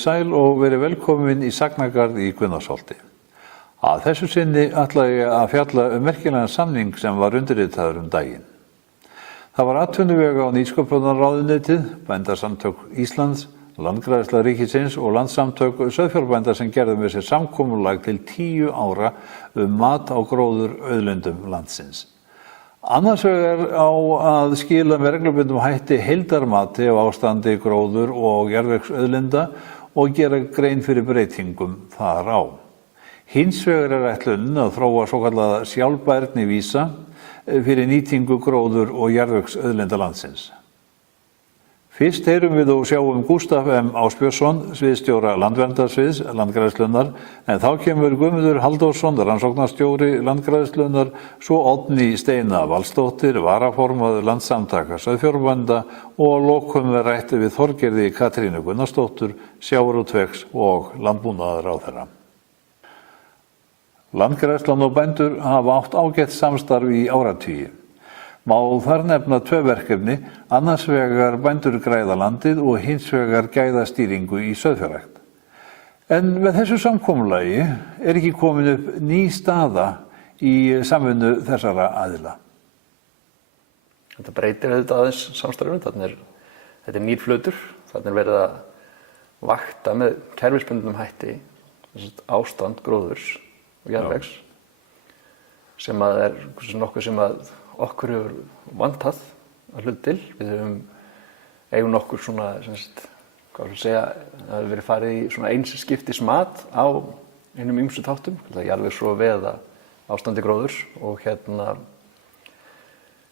sæl og verið velkomin í Sagnagarð í Gunnarsholti. Að þessu sinni ætla ég að fjalla merkilegan samning sem var undirritaður daginn. Það var atvinnuvega- og nýsköpunarráðuneytið, Bændasamtök Íslands, Landgræðsla ríkisins og Landssamtök sauðfjárbænda sem gerðu með sér samkomulag til 10 ára mat á gróðurauðlindum landsins. Annars vegar á að skila með reglubundum hætti heildarmati á ástandi gróður og jarðvegsauðlinda og gera grein fyrir breytingum þar á. Hins vegar ætlunin að þróa svokallaða sjálfbærni vísa fyrir nýtingu gróður og jarðvegsauðlinda landsins. Fyrst heyrum við og sjáum Gústaf M. Ásbjörnsson, sviðsstjóra landverndarsviðs Landgræðslunnar, en þá kemur Guðmundur Halldórsson, rannsóknarstjóri Landgræðslunnar, svo Oddný Steina Valsdóttir, varaformaður Landssamtaka sauðfjárbænda og að lokum rætt við Þorgerði Katrínu Gunnarsdóttur, sjávarútvegs- og landbúnaðarráðherra. Landgræðslan og bændur hafa átt ágætt samstarf í áratugi. Má þar nefna 2 verkefni, annars vegar bændur græða landið og hins vegar gæðastýringu í sauðfjárrækt. En með þessu samkomulagi ekki komin upp ný staða í samvinnu þessara aðila. Þetta breytir auðvitað aðeins samstarfinu. Þetta er nýr flötur. Þarna verið að vakta með kerfisbundnum hætti ástand gróðurs og jarðvegs sem er nokkuð sem okkur hefur vantað að hluta til. Við eigum nokkur svona, það hefur verið farið í svona einskiptismat á einum ýmsu þáttum, jarðvegsrofi eða ástandi gróðurs og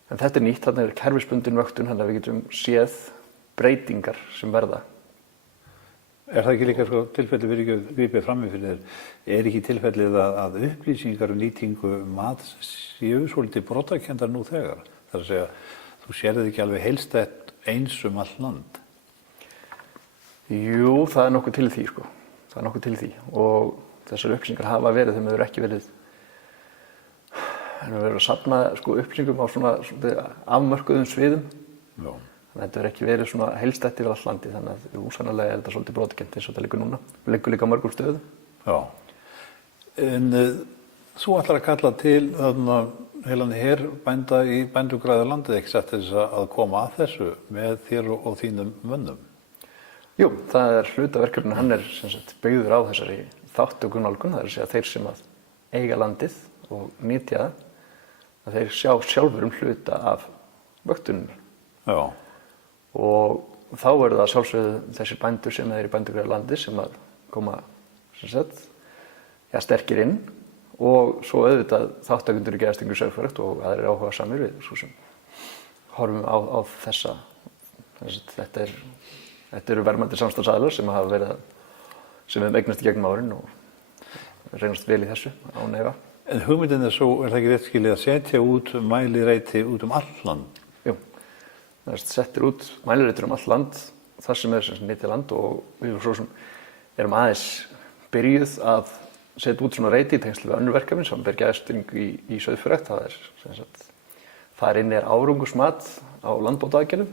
en þetta er nýtt, þarna er kerfisbundin vöktun, þannig að við getum séð breytingar sem verða. Er það ekki líka tilfelli fyrir ekki að grípa frammi fyrir þér? Er ekki tilfellið að upplýsingar nýtingu mat séu svolítið brotakenndar nú þegar? Það er að segja, þú sérð ekki alveg heildstætt eins all land. Jú, það er nokkuð til því, Það er nokkuð til því og þessar upplýsingar hafa verið, þeim hefur ekki verið að safna upplýsingum á svona afmörkuðum sviðum. Já. Þetta hefur ekki verið svona heildstætt yfir all landi, þannig að sannarlega er þetta svolítið brotakennt eins og þetta liggur núna. Við liggur líka á mörgum stöðum. Já. En þú ætlar að kalla til heilan her bænda í bændugræða landið, ekki satt þess að koma að þessu með þér og þínum mönnum? Jú, það er hlutaverkefni, hann er byggður á þessari þátttökunálgun, það er að segja þeir sem að eiga landið og nýtja það, að þeir sjá sjálfur hluta af vöktuninni. Já. Og þá eru það sjálfsögðu þessir bændur sem eru í bændugræða landi sem að koma sterkir inn og svo auðvitað þátttakendur í gæðastýringu í sauðfjárrækt og aðrir áhugasamir við svo sem horfum á þessa. Þetta eru verðmætir samstarfsaðilar sem hafa verið sem við eignast í gegnum árin og reynast vel í þessu án efa. En hugmyndin svo, er það ekki rétt skilið að setja út mælireiti út all land? Settir út mælireitur all land, þar sem er nýtið land og við svo sem erum aðeins byrjuð að setja út svona reiti í tengslu við önnur verkefni sem ber gæðastýringu í sauðfjárrækt. Þar inni er árangusmat á landbótaaðgerðum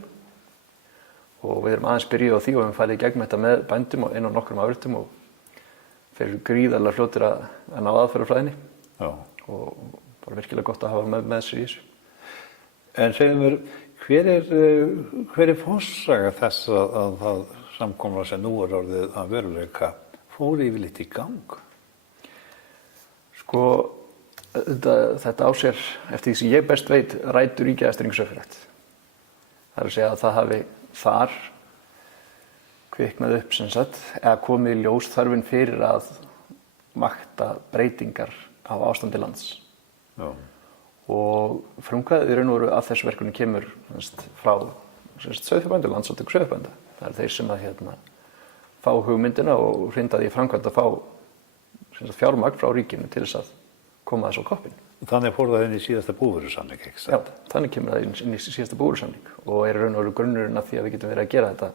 og við erum aðeins byrjuð á því og við farið í gegnum þetta með bændum inn á nokkrum afritum og þeir eru gríðarlega fljótir að ná aðferðafræðinni. Já. Og bara virkilega gott að hafa með sér í þessu. En segjum mér, hver er forsaga þess að það samkomulag sem nú er orðið að veruleika fór yfirleitt í gang? Þetta á sér, eftir því sem ég best veit, rætur í gæðastýringu sauðfjárrækt. Það er að segja að það hafi þar kviknað upp eða komið í ljós þörfin fyrir að vakta breytingar á ástandi lands. Já. Og frumkvæðið í raun og veru að þessu verkefni kemur frá sauðfjárbænda, Landssamtök sauðfjárbænda. Það eru þeir sem að fá hugmyndina og hrinda því í framkvæmd að fá fjármagn frá ríkinu til þess að koma þessu á koppinn. Þannig fór það inn í síðasta búvörusamning, ekki sant? Já, þannig kemur það inn í síðasta búvörusamning og er í raun og veru grunnurinn að því að við getum verið að gera þetta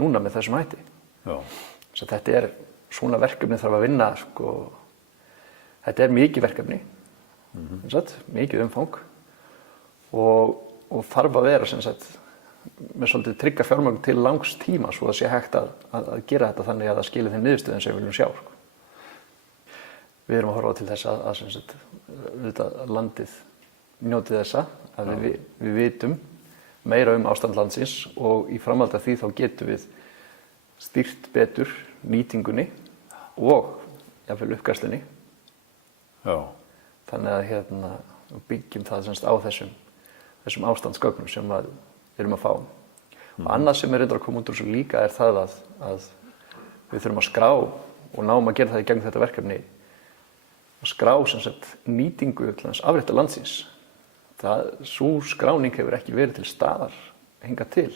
núna með þessum hætti. Já. Svo þetta er svona verkefni þarf að vinna, þetta er mikið verkefni. Mikið umfang og þarf að vera með svolítið trygga fjármagn til langs tíma svo það sé hægt að gera þetta þannig að það skili þeim niðurstöðum sem við viljum sjá. Sko. Við erum að horfa til þess að landið njóti þessa, að við vitum meira ástand landsins og í framhaldi af því þá getum við stýrt betur nýtingunni og jafnvel uppgræðslunni. Já. Þannig að við byggjum það á þessum ástandsgögnum sem við erum að fá. Og annað sem reyndar að koma út úr þessu líka er það að við þurfum að skrá og náum að gera það í gegnum þetta verkefni að skrá nýtingu afrétta landsins. Sú skráning hefur ekki verið til staðar hingað til.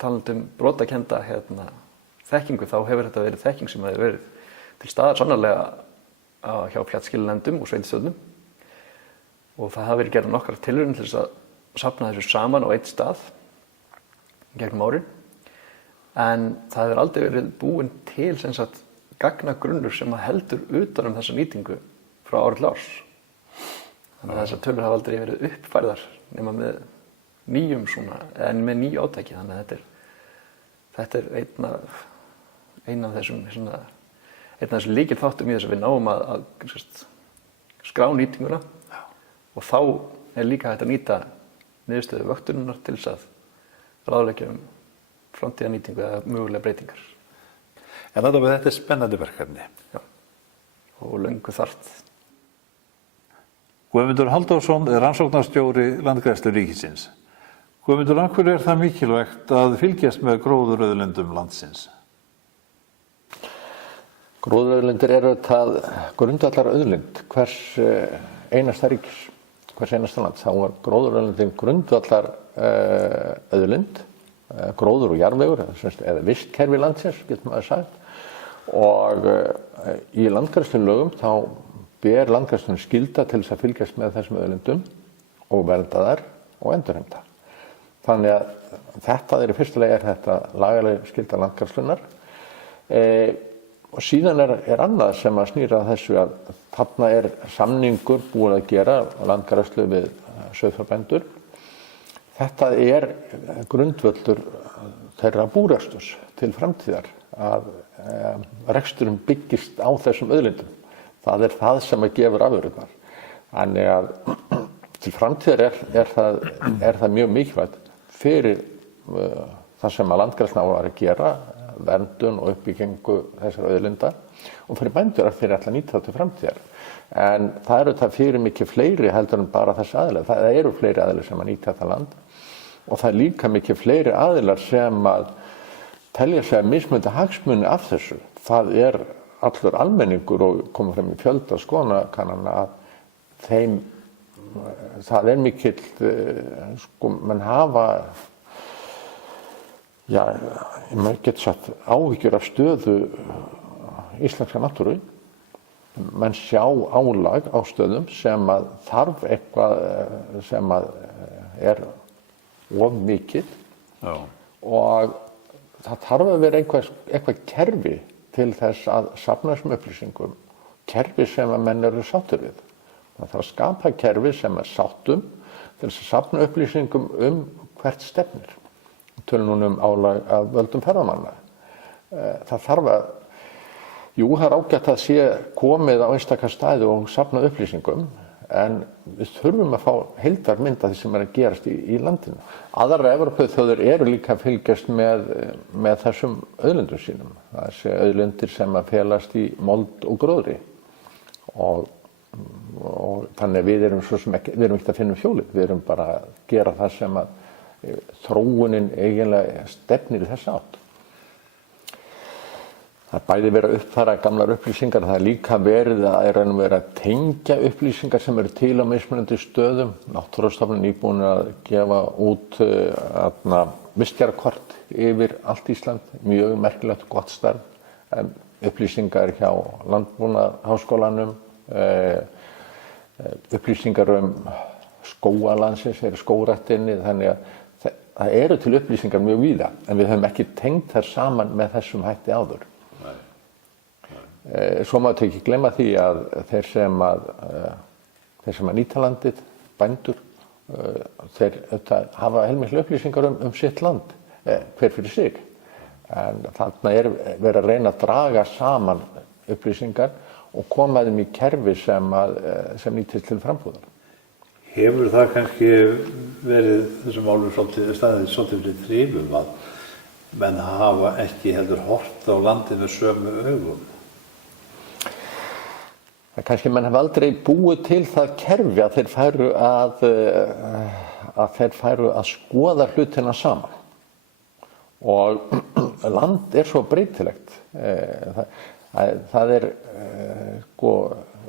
Talandi brotakennda þekkingu, þá hefur þetta verið þekking sem hefur verið til staðar sannarlega hjá fjallskilanefndum og sveitarstjórnum og það hafa verið gerðar nokkrar tilraunir til þess að safna þessu saman á einn stað gegnum árin en það hefur aldrei verið búinn til gagnagrunnur sem heldur utan þessa nýtingu frá ári til árs. Þannig að þessar tölur hafa aldrei verið uppfærðar nema með nýjum með nýju átaki. Þannig að þetta er einn af þessum lykilþáttum í þess að við náum að skrá nýtinguna og þá er líka hægt að nýta niðurstöðu vöktunarinnar til þess að ráðleggja framtíðarnýtingu eða mögulega breytingar. En þetta er spennandi verkefni. Já, og löngu þarft. Guðmundur Halldórsson er rannsóknarstjóri Landgræðslu ríkisins. Guðmundur, af hverju er það mikilvægt að fylgjast með gróðurauðlindum landsins? Gróðurauðlindir eru grundvallar auðlind hvers einasta ríkis, hvers einasta land. Þá er gróðurauðlindin grundvallar auðlind, gróður og jarðvegur, eða vistkerfi landsins, getur maður sagt. Og í landgræðslulögum þá ber landgræðslunni skylda til þess að fylgjast með þessum auðlindum og vernda þær og endurheimta. Þannig að þetta í fyrsta lagi þetta lagaleg skylda landgræðslunnar. Og síðan er annað sem að snýra að þessu að þarna er samningur búið að gera landgræðslu við sauðfjárbændur. Þetta er grundvöllur þeirra búreksturs til framtíðar að reksturinn byggist á þessum auðlindum. Það er það sem að gefur afurðirnar. Þannig að til framtíðar er það mjög mikilvægt fyrir það sem að landgræðslan á að gera, verndun og uppbyggingu þessara auðlinda og fyrir bændur að þeir ætla að nýta það til framtíðar. En það eru það fyrir mikið fleiri heldur en bara þessi aðilar. Það eru fleiri aðilar sem að nýta þetta land og það er líka mikið fleiri aðilar sem að telja sig að mismunandi hagsmuni af þessu. Það er allur almenningur og koma fram í fjölda skoðanakannana að það er mikill, menn hafa, maður getur sagt áhyggjur af stöðu íslenskrar náttúru. Menn sjá álag á stöðum sem að þarf eitthvað sem að er of mikill og það þarf að vera eitthvað kerfi til þess að safna þessum upplýsingum, kerfi sem að menn eru sáttir við. Það þarf að skapa kerfi sem er sáttum til þess að safna upplýsingum hvert stefnir. Tölum núna álag af völdum ferðamanna. Það þarf að, það er ágætt að sé komið á einstaka staði og safna upplýsingum, en við þurfum að fá heildarmynd af því sem er að gerast í landinu. Aðrar Evrópuþjóðir eru líka að fylgjast með þessum auðlindum sínum. Það er þessi auðlindir sem að felast í mold og gróðri. Og þannig við erum ekki að finna hjólið, við erum bara að gera það sem að þróunin eiginlega stefnir í þessa átt. Það er bæði verið að uppfæra gamlar upplýsingar, það er líka verið að tengja upplýsingar sem eru til á mismunandi stöðum. Náttúrustofnun nýbúin að gefa út vistgerðarkort yfir allt Ísland, mjög merkilegt gott starf. Upplýsingar hjá Landbúnaðarháskólanum, upplýsingar skóga landsins, skógræktinni, þannig að það eru til upplýsingar mjög víða, en við höfum ekki tengt þær saman með þessum hætti áður. Svo maður ekki glemma því að þeir sem að nýta landið, bændur þeir hafa heilmiklar upplýsingar um sitt land, hver fyrir sig. En þarna verið að reyna að draga saman upplýsingar og koma þeim í kerfi sem nýtist til frambúðar. Hefur það kannski verið þessum málum staðið svolítið fyrir þrifum að menn hafa ekki heldur hort á landið með sömu augum? Kannski menn hafa aldrei búið til það kerfi að þeir færu að skoða hlutina saman. Og land svo breytilegt. Það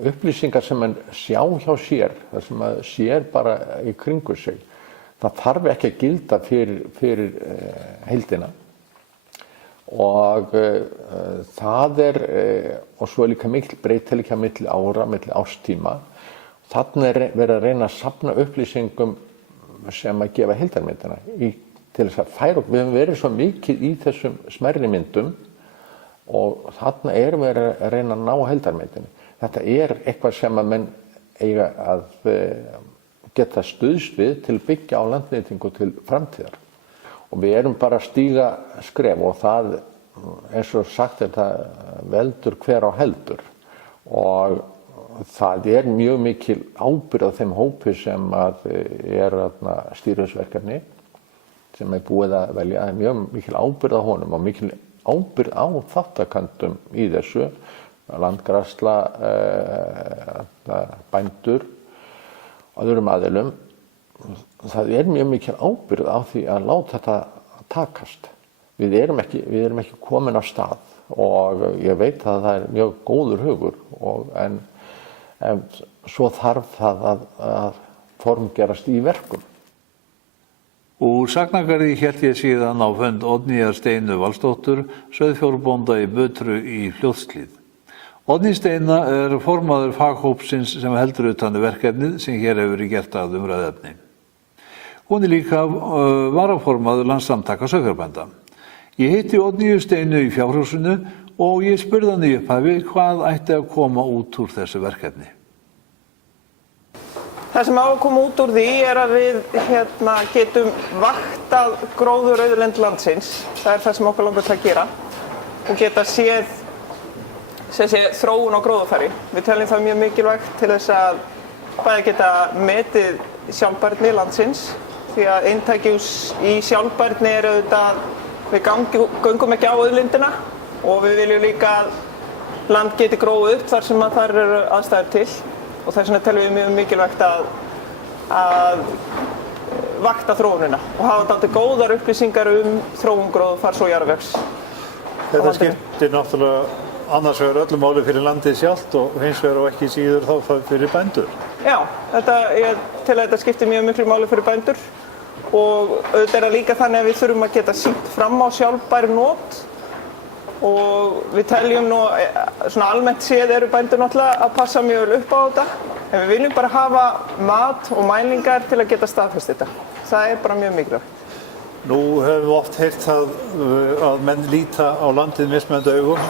upplýsingar sem menn sjá hjá sér, það sem maður sér bara í kringu sig, það þarf ekki að gilda fyrir heildina. Og það og svo líka mikil breytileiki á milli ára, milli árstíma. Þarna verið að reyna að safna upplýsingum sem að gefa heildarmyndina til þess að færa okkur. Við höfum verið svo mikið í þessum smærri myndum og þarna við að reyna að ná heildarmyndinni. Þetta eitthvað sem að menn eiga að geta stuðst við til að byggja á landnýtingu til framtíðar. Og við bara að stíga skref og það, eins og sagt, það veldur hver á heldur. Og það mjög mikil ábyrgð á þeim hópi sem stýriverkefni sem búið að velja. Það mjög mikil ábyrgð á honum og mikil ábyrgð á þáttakendum í þessu, landgræðsla, bændur og öðrum aðilum. Það mjög mikil ábyrgð á því að láta þetta takast. Við erum ekki komin á stað og ég veit að það mjög góður hugur, en svo þarf það að formgerast í verkum. Úr sagnagarði hélt ég síðan á fund Oddnýjar Steinu Valsdóttur, sauðfjárbónda í Bötru í Fljótshlíð. Oddný Steina formaður faghópsins sem heldur utan verkefnið sem hér hefur verið gert að umræðuefni. Hún líka varaformaður Landssamtaka sauðfjárbænda. Ég hitti Oddnýju Steinu í fjárhúsinu og ég spurði hann í upphafi hvað ætti að koma út úr þessu verkefni. Það sem á að koma út úr því að við getum vaktað gróðurauðlind landsins. Það það sem okkur langar til að gera og geta séð þróun á gróðurfari. Við teljum það mjög mikilvægt til þess að bæði geta metið sjálfbærni landsins, því að inntæki í sjálfbærni auðvitað, við göngum ekki á auðlindina og við viljum líka að land geti gróið upp þar sem þar eru aðstæður til. Og þess vegna teljum við mjög mikilvægt að vakta þróunina og hafa dálítið góðar upplýsingar þróun gróðurfars og jarðvegs. Þetta skiptir náttúrulega annars vegar öllu máli fyrir landið sjálft og hins vegar og ekki síður þá fyrir bændur. Já, ég tel að þetta skiptir mjög miklu máli fyrir bændur og auðvitað það líka þannig að við þurfum að geta sýnt fram á sjálfbær not. Og við teljum nú, svona almennt séð bændur náttúrulega að passa mjög vel upp á þetta. En við viljum bara hafa mat og mælingar til að geta staðfest þetta. Það bara mjög mikilvægt. Nú höfum við oft heyrt að menn líta á landið mismunandi augum.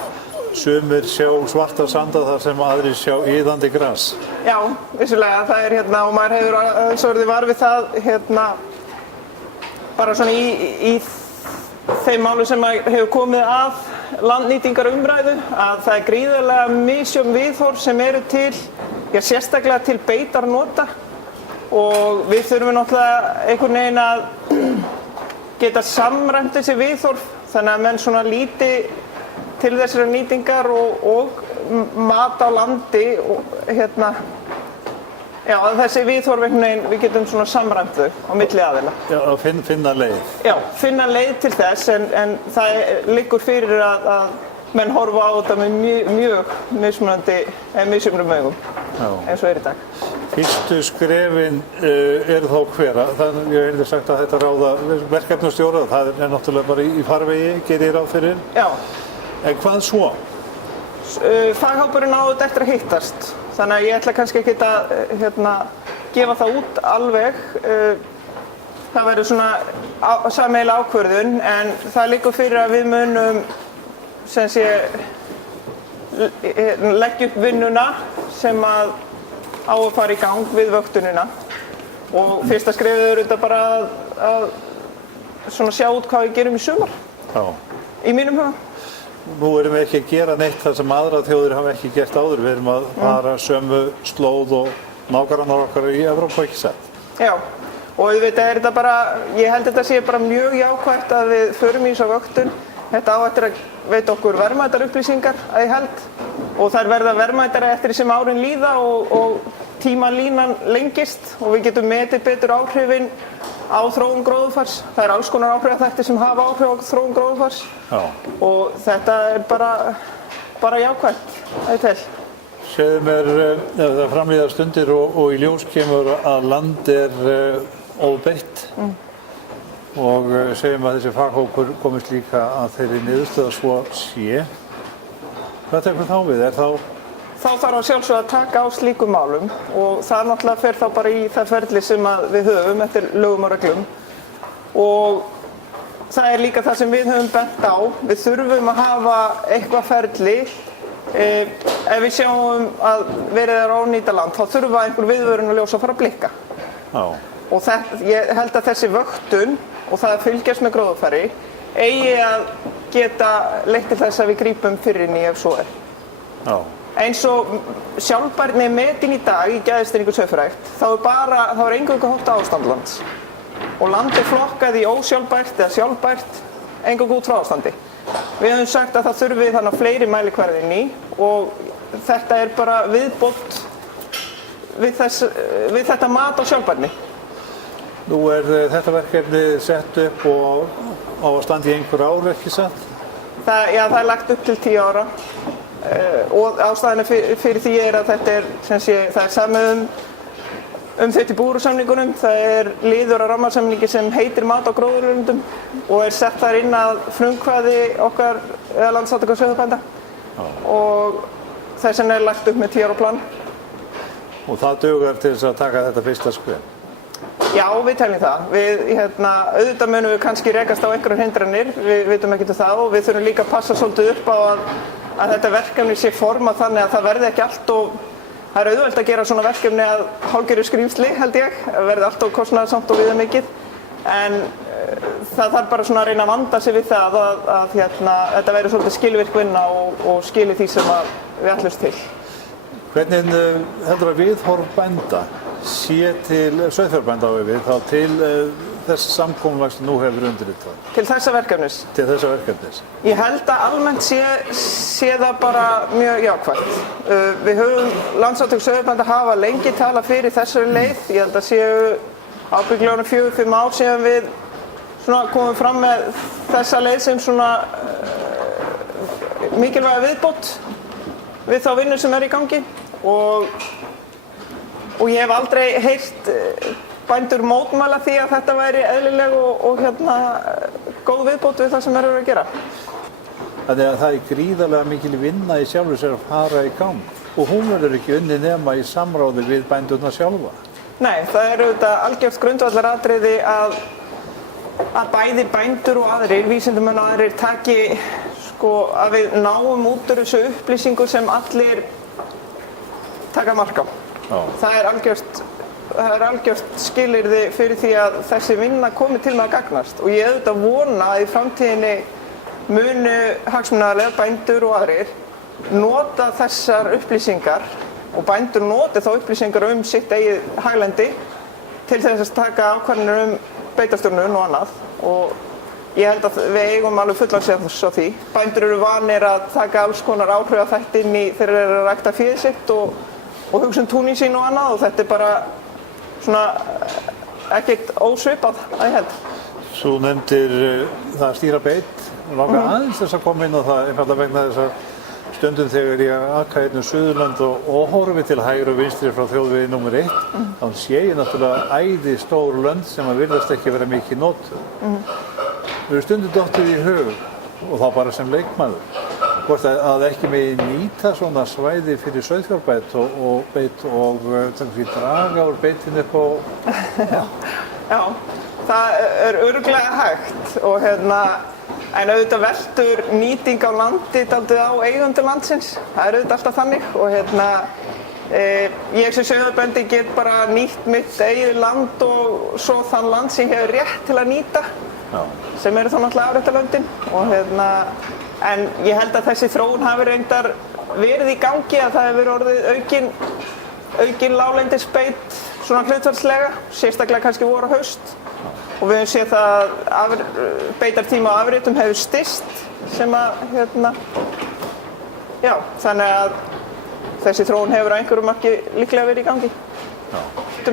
Sumir sjá svarta sanda þar sem aðrir sjá iðandi gras. Já, vissulega. Það og maður hefur svo orðið var við það bara svona í þeim málum sem hefur komið að landnýtingar umræðu að það gríðarlega misjöfn viðhorf sem til, sérstaklega til beitarnota og við þurfum náttúrulega einhvern veginn að geta samræmt þessi viðhorf þannig að menn svona líti til þessari nýtingar og mat á landi og já, þessi viðhorf einhvern veginn, við getum svona samræmt þau á milli aðila. Já, að finna leið. Já, finna leið til þess en það liggur fyrir að menn horfa á þetta með mjög mismunandi augum eins og í dag. Fyrstu skrefin þá hver? Ég heyrði sagt að þetta ráða verkefnastjóra, það náttúrulega bara í farvegi, gerir ég ráð fyrir. Já. En hvað svo? Faghópurinn á þetta eftir að hittast. Þannig að ég ætla kannski ekki að gefa það út alveg. Það verður svona sameiginleg ákvörðun en það liggur fyrir að við munum leggja upp vinnuna sem á að fara í gang við vöktunina Og fyrsta skrefið er auðvitað bara að svona sjá út hvað við gerum í sumar, Já. í mínum huga. Nú erum við ekki að gera neitt það sem aðra þjóðir hafa ekki gert áður. Við erum að fara sömu slóð og nágrannar okkar í Evrópu, ekki satt. Já, og auðvitað er þetta bara, ég held þetta sé bara mjög jákvætt að við förum í þessa vöktun. Þetta á eftir að veita okkur verðmætar upplýsingar að ég held og þær verða verðmætari eftir því sem árin líða og tímalínan lengist og við getum metið betur áhrifin á þróun gróðurfars. Það er alls konar áhrifaþættir sem hafa áhrif á þróun gróðurfars og þetta er bara jákvætt, að ég tel. Segðu mér, ef það framlíða stundir og í ljós kemur að land er ofbeitt og segjum að þessi faghópur komist líka að þeirri niðurstöðu að svo sé, hvað tekur þá við? Þá þarf að sjálfsögðu að taka á slíkum málum og það náttúrulega fer þá bara í það ferli sem við höfum eftir lögum og reglum og það er líka það sem við höfum bent á. Við þurfum að hafa eitthvað ferli. Ef við sjáum að verið er að ónýta land þá þurfa einhver viðvörunarljós að fara að blikka. Og ég held að þessi vöktun og það að fylgjast með gróðurfari eigi að geta leitt til þess að við grípum fyrir inn í ef svo er. Eins og sjálfbærni metin í dag í gæðastýringu sauðfjárrækt, þá er eingöngu horft á ástand lands. Og land er flokkað í ósjálfbært eða sjálfbært eingöngu út frá ástandi. Við höfum sagt að það þurfi þannig fleiri mælikvarði inn í og þetta er bara viðbót við þetta mat á sjálfbærni. Nú er þetta verkefni sett upp og á að standa í einhver ár, ekki satt? Það er lagt upp til 10 ára. Og ástæðan fyrir því er að þetta er, það er samið þetta í búvörusamningunum. Það er liður á rammasamningi sem heitir mat á gróðurauðlindum og er sett þar inn að frumkvæði okkar Landssamtaka sauðfjárbænda og þess vegna er lagt upp með 10 ára plan. Og það dugar til þess að taka þetta fyrsta skref? Já, við teljum það. Auðvitað munum við kannski rekast á einhverjar hindranir, við vitum ekkert um það og við þurfum líka að passa svolítið upp á að þetta verkefni sé formað þannig að það verði ekki allt og það er auðvelt að gera svona verkefni að hálfgerðu skrýmsli, held ég, að verði allt og kostnaðarsamt og viðamikið. En það þarf bara svona að reyna að vanda sig við það að þetta verði svolítið skilvirk vinna og skili því sem við ætlumst til. Hvernig heldur að viðhorf bænda sé til sauðfjárbænda þá til þess samkomulags sem nú hefur undirritað? Til þessa verkefnis? Til þessa verkefnis. Ég held að almennt sé það bara mjög jákvætt. Við höfum Landssamtök sauðfjárbænda hafa lengi talað fyrir þessari leið. Ég held að séu ábyggilega 4-5 ár síðan við komum fram með þessa leið sem mikilvæga viðbót við þá vinnu sem er í gangi og ég hef aldrei heyrt bændur mótmæla því að þetta væri eðlileg og góð viðbót við það sem eru að gera. Þannig að það er gríðarlega mikil vinna í sjálfu sér að fara í gang og hún verður ekki unnin nema í samráði við bændurna sjálfa. Nei, það er auðvitað algjört grundvallaratriði að bæði bændur og aðrir, vísindamenn og aðrir taki að við náum út úr þessu upplýsingu sem allir taka mark á. Það er algjört skilyrði fyrir því að þessi vinna komi til með að gagnast og ég auðvitað vona að í framtíðinni munu hagsmunaaðilar, bændur og aðrir nota þessar upplýsingar og bændur noti þá upplýsingar sitt eigið haglendi til þess að taka ákvarðanir beitarstjórnun og annað og ég held að við eigum alveg fullansjans á því. Bændur eru vanir að taka alls konar áhrifaþætti inn í þegar þeir eru að rækta féð sitt og hugsa túnin sín og annað og þetta er bara ekkert ósvipað að ég held. Þú nefndir það að stýra beit og langar aðeins þess að koma inn á það einfalda vegna þess að stundum þegar ég aka Suðurland og horfi til hægri og vinstri frá þjóðvegi nr. 1 þá sé ég náttúrulega æði stór lönd sem að virðast ekki vera mikið notuð. Við erum stundum dottið í hug og þá bara sem leikmaður hvort að ekki megi nýta svona svæði fyrir sauðfjárbeit og beit og draga úr beitinu upp á... Já, það er örugglega hægt og en auðvitað veltur nýting á landi dálítið á eigendur landsins. Það er auðvitað alltaf þannig og Ég sem sauðfjárbændi get bara nýtt mitt eigið land og svo þann land sem ég hefur rétt til að nýta, sem eru þá náttúrulega afréttarlöndin. En ég held að þessi þróun hafi reyndar verið í gangi, að það hefur orðið aukin láglendisbeit svona hlutfallslega, sérstaklega kannski vor og haust. Og við höfum séð það að beitartíma á afréttum hefur styst, sem að, já, þannig að þessi þróun hefur að einhverju marki líklega verið í gangi.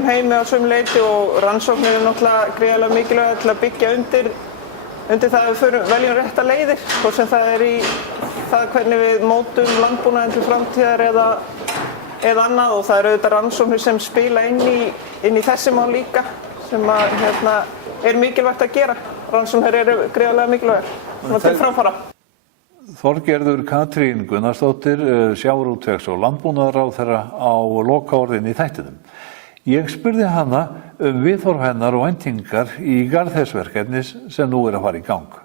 Heimi á sömu leyti og rannsóknir eru náttúrulega gríðarlega mikilvægt til að byggja undir það að við veljum rétta leiðir, hvort sem það er í það hvernig við mótum landbúnaðinn til framtíðar eða annað, og það eru auðvitað rannsóknir sem spila inn í þessi mál líka, sem er mikilvægt að gera. Rannsóknir eru gríðarlega mikilvægar til framfara. Þorgerður Katrín Gunnarsdóttir, sjávarútvegs- og landbúnaðarráðherra á lokaorðin í þættinum. Ég spurði hana viðhorf hennar og væntingar í garð þess verkefnis sem nú er að fara í gang.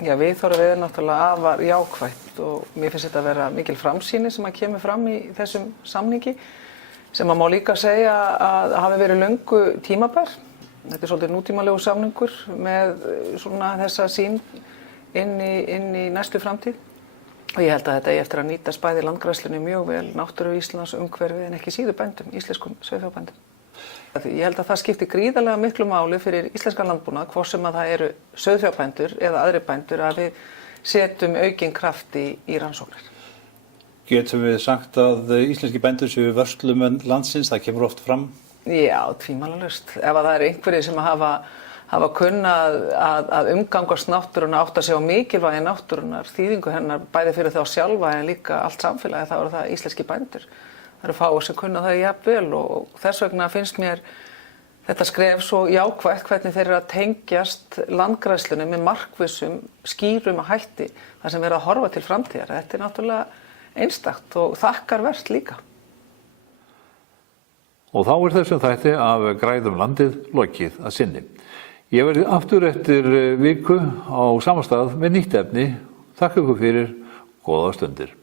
Já, viðhorfið er náttúrulega afar jákvætt og mér finnst þetta að vera mikil framsýni sem að kemur fram í þessum samningi, sem að má líka segja að hafi verið löngu tímabær. Þetta er svolítið nútímalegu samningur með svona þessa sýn inn í næstu framtíð, og ég held að þetta eigi eftir að nýtast bæði landgræðslunni mjög vel, náttúru Íslands, umhverfið, en ekki síður bændum, íslenskum sauðfjárbændum. Ég held að það skiptir gríðarlega miklu máli fyrir íslenskan landbúnað, hvort sem að það eru sauðfjárbændur eða aðrir bændur, að við setjum aukinn kraft í rannsóknir. Getum við sagt að íslenski bændur séu vörslumenn landsins, það kemur oft fram? Já, tvímælalaust. Ef að það eru einhverjir sem hafa kunnað að umgangast náttúruna, átta sig á mikilvægi náttúrunar, þýðingu hennar bæði fyrir þá sjálfa en líka allt samfélagi, þá eru það íslenski bændur. Það eru fáir sem kunna það jafnvel, og þess vegna finnst mér þetta skref svo jákvætt hvernig þeir eru að tengjast landgræðslunni með markvissum, skýrum og hætti, þar sem verið að horfa til framtíðar. Þetta er náttúrulega einstakt og þakkarvert líka. Og þá er þessum þætti af Græðum landið lokið að sinni. Ég verði aftur eftir viku á sama stað með nýtt efni. Þakka ykkur fyrir, góða stundir.